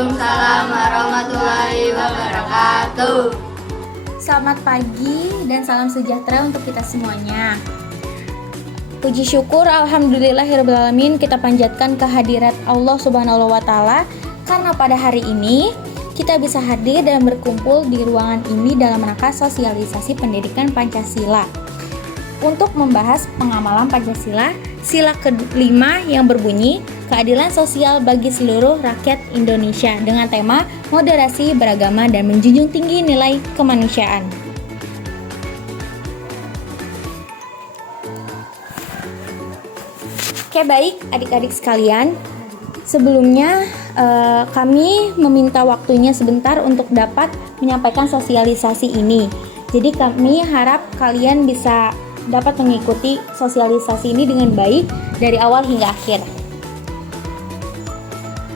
Waalaikumsalam warahmatullahi wabarakatuh. Selamat pagi dan salam sejahtera untuk kita semuanya. Puji syukur alhamdulillahirrahmanirrahim kita panjatkan kehadirat Allah Subhanahu wa taala karena pada hari ini kita bisa hadir dan berkumpul di ruangan ini dalam rangka sosialisasi pendidikan Pancasila. Untuk membahas pengamalan Pancasila, sila kelima yang berbunyi keadilan sosial bagi seluruh rakyat Indonesia dengan tema moderasi beragama dan menjunjung tinggi nilai kemanusiaan. Oke, baik adik-adik sekalian. Sebelumnya kami meminta waktunya sebentar untuk dapat menyampaikan sosialisasi ini. Jadi kami harap kalian bisa dapat mengikuti sosialisasi ini dengan baik dari awal hingga akhir.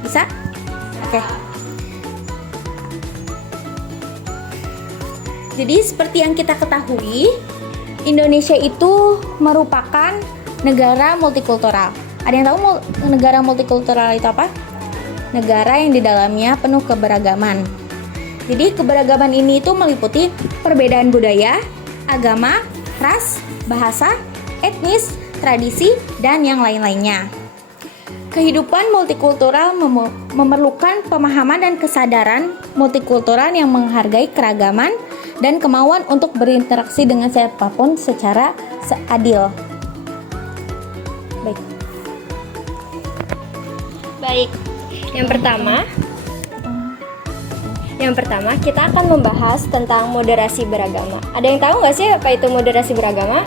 Bisa? Oke. Jadi seperti yang kita ketahui, Indonesia itu merupakan negara multikultural. Ada yang tahu negara multikultural itu apa? Negara yang di dalamnya penuh keberagaman. Jadi keberagaman ini itu meliputi perbedaan budaya, agama, ras, bahasa, etnis, tradisi, dan yang lain-lainnya. Kehidupan multikultural memerlukan pemahaman dan kesadaran multikultural yang menghargai keragaman dan kemauan untuk berinteraksi dengan siapapun secara adil. Baik. Yang pertama kita akan membahas tentang moderasi beragama. Ada yang tahu nggak sih apa itu moderasi beragama?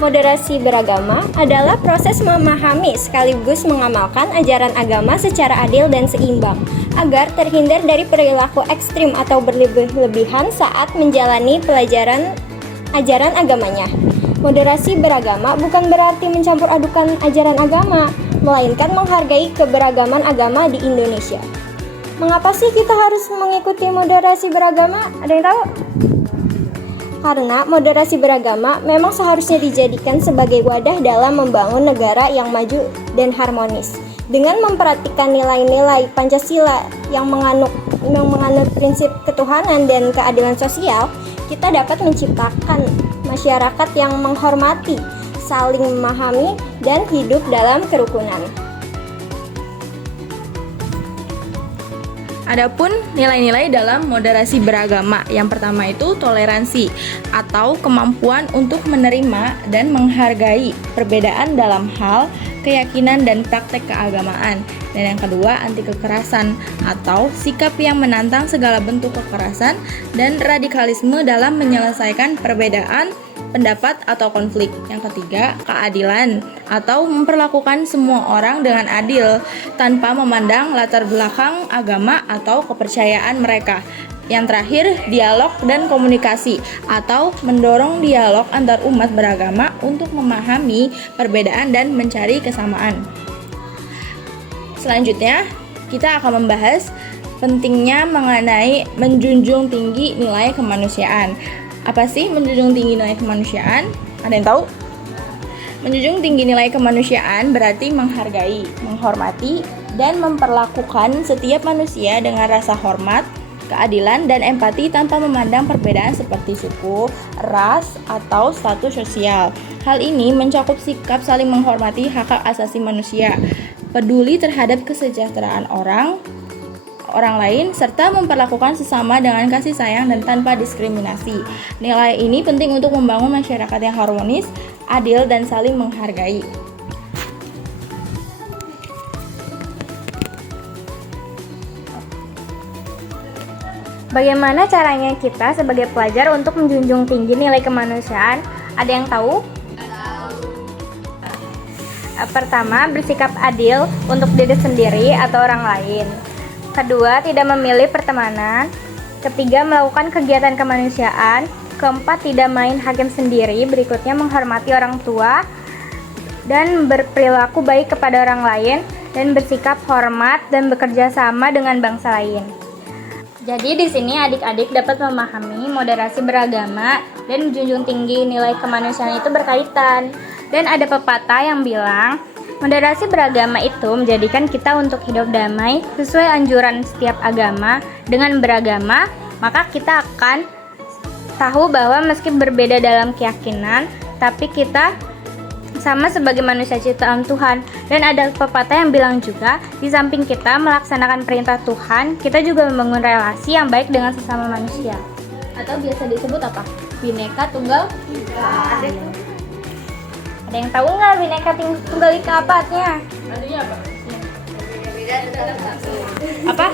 Moderasi beragama adalah proses memahami sekaligus mengamalkan ajaran agama secara adil dan seimbang agar terhindar dari perilaku ekstrim atau berlebih-lebihan saat menjalani pelajaran ajaran agamanya. Moderasi beragama bukan berarti mencampur adukan ajaran agama, melainkan menghargai keberagaman agama di Indonesia. Mengapa sih kita harus mengikuti moderasi beragama? Ada yang tahu? Karena moderasi beragama memang seharusnya dijadikan sebagai wadah dalam membangun negara yang maju dan harmonis. Dengan memperhatikan nilai-nilai Pancasila yang menganut prinsip ketuhanan dan keadilan sosial, kita dapat menciptakan masyarakat yang menghormati, saling memahami, dan hidup dalam kerukunan. Adapun nilai-nilai dalam moderasi beragama, yang pertama itu toleransi atau kemampuan untuk menerima dan menghargai perbedaan dalam hal keyakinan dan praktek keagamaan. Dan yang kedua, anti kekerasan atau sikap yang menantang segala bentuk kekerasan dan radikalisme dalam menyelesaikan perbedaan pendapat atau konflik. Yang ketiga, keadilan atau memperlakukan semua orang dengan adil tanpa memandang latar belakang agama atau kepercayaan mereka. Yang terakhir, dialog dan komunikasi atau mendorong dialog antar umat beragama untuk memahami perbedaan dan mencari kesamaan. Selanjutnya, kita akan membahas pentingnya mengenai menjunjung tinggi nilai kemanusiaan. Apa sih menjunjung tinggi nilai kemanusiaan? Ada yang tahu? Menjunjung tinggi nilai kemanusiaan berarti menghargai, menghormati, dan memperlakukan setiap manusia dengan rasa hormat, keadilan, dan empati tanpa memandang perbedaan seperti suku, ras, atau status sosial. Hal ini mencakup sikap saling menghormati hak asasi manusia, peduli terhadap kesejahteraan orang lain, serta memperlakukan sesama dengan kasih sayang dan tanpa diskriminasi. Nilai ini penting untuk membangun masyarakat yang harmonis, adil, dan saling menghargai. Bagaimana caranya kita sebagai pelajar untuk menjunjung tinggi nilai kemanusiaan? Ada yang tahu? Pertama, bersikap adil untuk diri sendiri atau orang lain. Kedua, tidak memilih pertemanan. Ketiga, melakukan kegiatan kemanusiaan. Keempat, tidak main hakim sendiri. Berikutnya, menghormati orang tua dan berperilaku baik kepada orang lain, dan bersikap hormat dan bekerja sama dengan bangsa lain. Jadi di sini adik-adik dapat memahami moderasi beragama dan menjunjung tinggi nilai kemanusiaan itu berkaitan. Dan ada pepatah yang bilang, Moderasi beragama itu menjadikan kita untuk hidup damai sesuai anjuran setiap agama. Dengan beragama, maka kita akan tahu bahwa meski berbeda dalam keyakinan, tapi kita sama sebagai manusia ciptaan Tuhan. Dan ada pepatah yang bilang juga, di samping kita melaksanakan perintah Tuhan, kita juga membangun relasi yang baik dengan sesama manusia. Atau biasa disebut apa? Bhinneka Tunggal Ika. Ada yang tahu nggak Bhinneka Tunggal Ika apa artinya? Artinya apa? Berbeda tetap satu. Apa?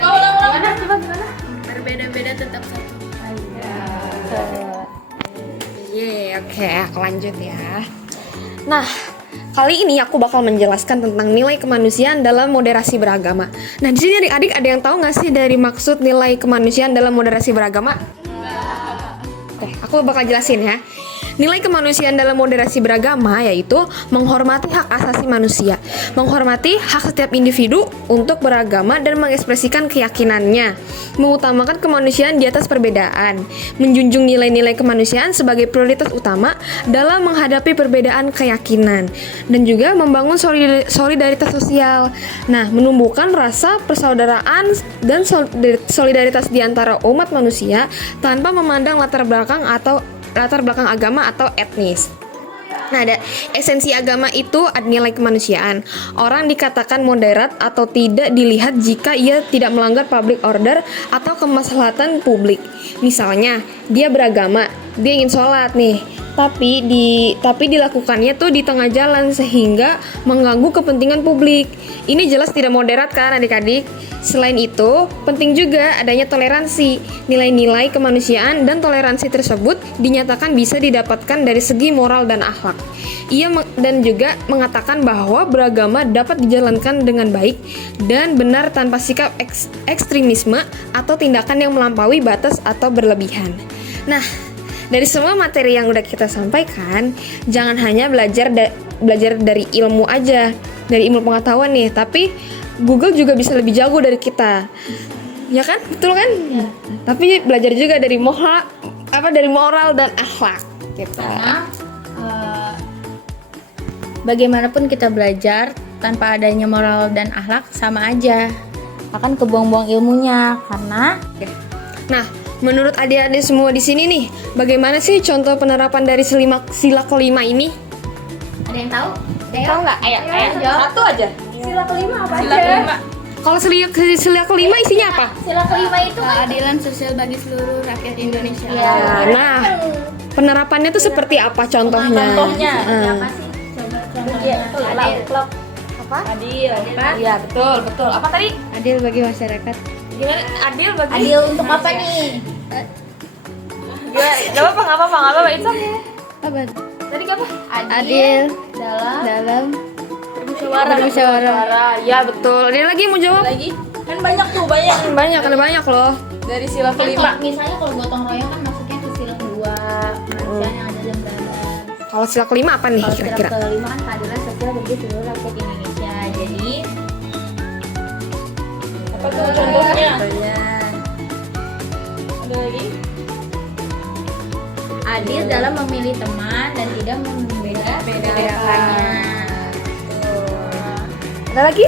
Ulang. Coba gimana? Berbeda-beda tetap satu. Oke, aku lanjut ya. Nah, kali ini aku bakal menjelaskan tentang nilai kemanusiaan dalam moderasi beragama. Nah, di sini adik-adik ada yang tahu nggak sih dari maksud nilai kemanusiaan dalam moderasi beragama? Oke, aku bakal jelasin ya. Nilai kemanusiaan dalam moderasi beragama yaitu menghormati hak asasi manusia, menghormati hak setiap individu untuk beragama dan mengekspresikan keyakinannya, mengutamakan kemanusiaan di atas perbedaan, menjunjung nilai-nilai kemanusiaan sebagai prioritas utama dalam menghadapi perbedaan keyakinan, dan juga membangun solidaritas sosial. Nah, menumbuhkan rasa persaudaraan dan solidaritas di antara umat manusia tanpa memandang latar belakang agama atau etnis. Nah, ada esensi agama itu ada nilai kemanusiaan. Orang dikatakan moderat atau tidak dilihat jika ia tidak melanggar public order atau kemaslahatan publik. Misalnya, dia beragama, dia ingin sholat nih, tapi dilakukannya tuh di tengah jalan sehingga mengganggu kepentingan publik. Ini jelas tidak moderat kan adik-adik? Selain itu, penting juga adanya toleransi. Nilai-nilai kemanusiaan dan toleransi tersebut dinyatakan bisa didapatkan dari segi moral dan akhlak. Dan juga mengatakan bahwa beragama dapat dijalankan dengan baik dan benar tanpa sikap ekstremisme atau tindakan yang melampaui batas atau berlebihan. Nah, dari semua materi yang udah kita sampaikan, jangan hanya belajar dari ilmu aja, dari ilmu pengetahuan nih, tapi Google juga bisa lebih jago dari kita. Ya kan? Betul kan? Ya. Tapi belajar juga dari moral dan akhlak gitu. Karena bagaimanapun kita belajar tanpa adanya moral dan akhlak sama aja, akan kebuang-buang ilmunya. Karena Nah, menurut adik-adik semua di sini nih, bagaimana sih contoh penerapan dari sila kelima ini? ada yang tahu? Tahu nggak? Ayo. Satu aja. Sila kelima apa Sila aja? kelima. Kalau sila kelima isinya apa? Sila kelima itu Keadilan sosial bagi seluruh rakyat Indonesia. Nah, penerapannya tuh seperti apa contohnya? Contohnya. apa sih? Coba contohnya. Adil. Iya, betul. Apa tadi? Adil bagi masyarakat. Gimana? Adil bagi. Adil untuk apa nih? Gak apa-apa. Itu Apa? tadi apa? Adil dalam bermusyawarah. Ya betul. Ada lagi yang mau jawab? Lagi? Kan banyak tuh, banyak. Ada banyak loh. Dari sila kelima. Misalnya kalau gotong royong kan masuknya ke sila kedua, kemanusiaan yang ada dalam badan. Kalau sila kelima apa nih Kalau sila kira-kira? kelima kan keadilan sosial bagi seluruh rakyat Indonesia. Jadi Apa tuh contohnya? Ada lagi? adil dalam memilih teman dan tidak membedakannya. Ada lagi?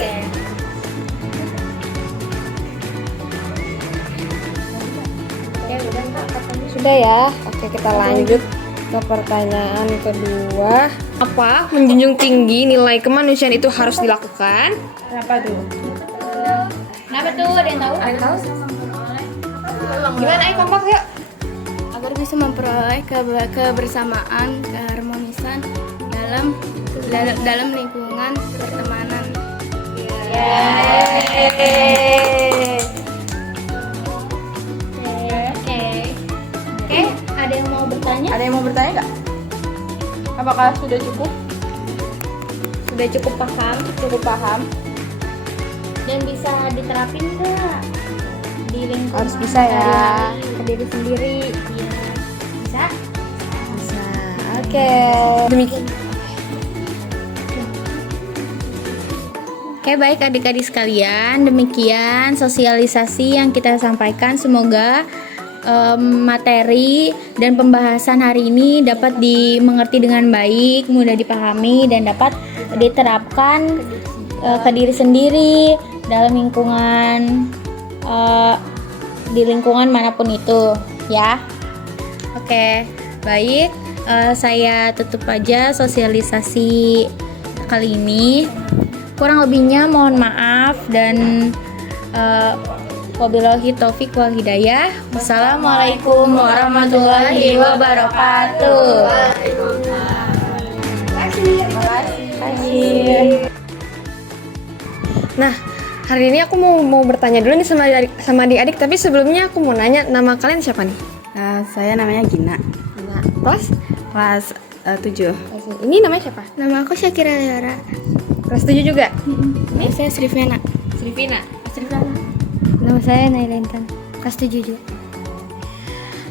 Sudah ya. Oke, kita lanjut ke pertanyaan kedua. Apa menjunjung tinggi nilai kemanusiaan itu harus dilakukan? Kenapa tuh? Kenapa tuh? Ada yang tahu? Gimana? Ayo kompak yuk. Agar bisa memperoleh kebersamaan, keharmonisan dalam lingkungan pertemanan. Oke, ada yang mau bertanya? Ada yang mau bertanya nggak? Apakah sudah cukup? Sudah cukup paham dan bisa diterapin nggak di lingkungan Harus bisa ya. sehari-hari, ke diri sendiri? Iya, bisa. Bisa. Oke. Demikian. Oke, baik adik-adik sekalian, demikian sosialisasi yang kita sampaikan. Semoga materi dan pembahasan hari ini dapat dimengerti dengan baik, mudah dipahami, dan dapat diterapkan ke diri sendiri dalam lingkungan di lingkungan manapun itu ya. Oke, baik. Saya tutup aja sosialisasi kali ini. Kurang lebihnya mohon maaf dan wabillahi taufik wal hidayah. Wassalamualaikum warahmatullahi wabarakatuh. Nah, hari ini aku mau bertanya dulu nih sama adik-adik, tapi sebelumnya aku mau nanya, nama kalian siapa nih? Saya namanya Gina, Nah, kelas 7. ini namanya siapa? Nama aku Syakira Leora. Kelas 7 juga? Saya Srivena. Srivina. Nama saya Naila Intan. Kelas 7 juga.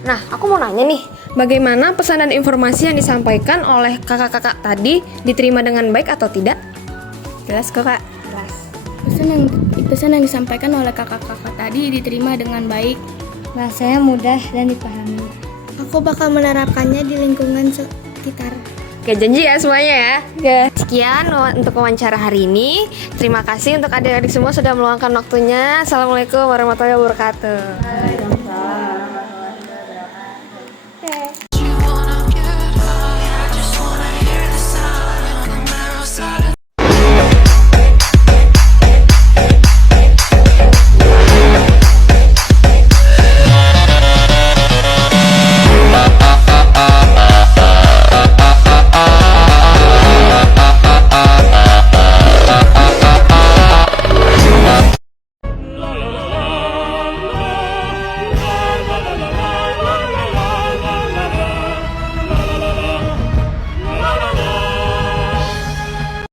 Nah, aku mau nanya nih, bagaimana pesan dan informasi yang disampaikan oleh kakak-kakak tadi diterima dengan baik atau tidak? Jelas kok Kak? Pesan yang disampaikan oleh kakak-kakak tadi diterima dengan baik. Bahasanya mudah dan dipahami. Aku bakal menerapkannya di lingkungan sekitar. Oke, janji ya semuanya ya. Sekian untuk wawancara hari ini. Terima kasih untuk adik-adik semua sudah meluangkan waktunya. Assalamualaikum warahmatullahi wabarakatuh.